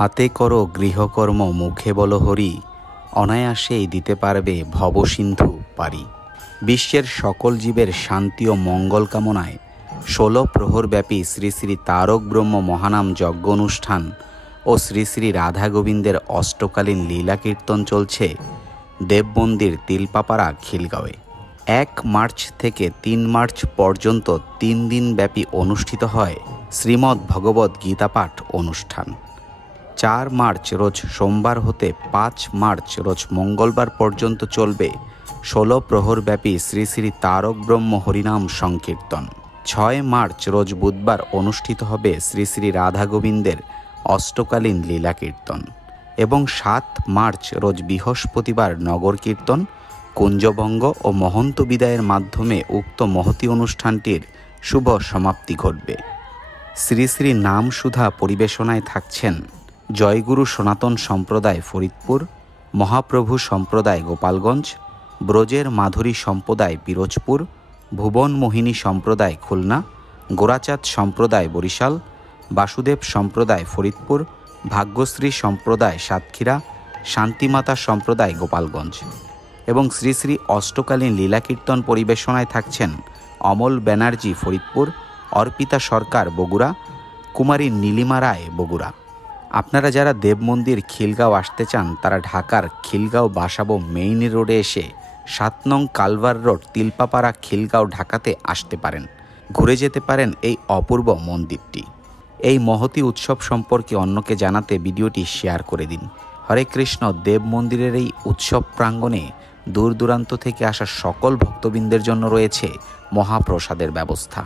হাতে করো গৃহকর্ম মুখে বলো হরি, অনায়াসেই দিতে পারবে ভবসিন্ধু পারি। বিশ্বের সকল জীবের শান্তি ও মঙ্গল কামনায় 16 প্রহরব্যাপী শ্রী শ্রী তারক ব্রহ্ম মহানাম যজ্ঞ অনুষ্ঠান ও শ্রী শ্রী রাধা গোবিন্দের অষ্টকালীন লীলা কীর্তন চলছে দেবমন্দির তিলপাপাড়া খিলগাঁওয়ে। 1 মার্চ থেকে 3 মার্চ পর্যন্ত 3 দিনব্যাপী অনুষ্ঠিত হয় শ্রীমদ্ ভগবদ্ গীতা পাঠ অনুষ্ঠান। 4 মার্চ রোজ সোমবার হতে 5 মার্চ রোজ মঙ্গলবার পর্যন্ত চলবে 16 প্রহরব্যাপী শ্রী শ্রী তারক ব্রহ্ম হরিনাম সংকীর্তন। 6 মার্চ রোজ বুধবার অনুষ্ঠিত হবে শ্রী শ্রী রাধা গোবিন্দের অষ্টকালীন লীলা কীর্তন এবং 7 মার্চ রোজ বৃহস্পতিবার নগর কীর্তন, কুঞ্জভঙ্গ ও মহন্ত বিদায়ের মাধ্যমে উক্ত মহতী অনুষ্ঠানটির শুভ সমাপ্তি ঘটবে। শ্রী শ্রী নাম সুধা পরিবেশনায় থাকছেন জয়গুরু সনাতন সম্প্রদায় ফরিদপুর, মহাপ্রভু সম্প্রদায় গোপালগঞ্জ, ব্রজের মাধুরী সম্প্রদায় পিরোজপুর, ভুবন মোহিনী সম্প্রদায় খুলনা, গোরাচাঁদ সম্প্রদায় বরিশাল, বাসুদেব সম্প্রদায় ফরিদপুর, ভাগ্যশ্রী সম্প্রদায় সাতক্ষীরা, শান্তিমাতা সম্প্রদায় গোপালগঞ্জ এবং শ্রী শ্রী অষ্টকালীন লীলা কীর্তন পরিবেশনায় থাকছেন অমল ব্যানার্জি ফরিদপুর, অর্পিতা সরকার বগুড়া, কুমারী নীলিমা রায় বগুড়া। আপনারা যারা দেব মন্দির খিলগাঁও আসতে চান তারা ঢাকার খিলগাঁও বাসাবো মেইন রোডে এসে 7 নং কালভার রোড তিলপাপাড়া খিলগাঁও ঢাকাতে আসতে পারেন। ঘুরে যেতে পারেন এই অপূর্ব মন্দিরটি। এই মহতী উৎসব সম্পর্কে অন্যকে জানাতে ভিডিওটি শেয়ার করে দিন। হরে কৃষ্ণ। দেব মন্দিরের এই উৎসব প্রাঙ্গণে দূর দূরান্ত থেকে আসা সকল ভক্তবৃন্দের জন্য রয়েছে মহাপ্রসাদের ব্যবস্থা।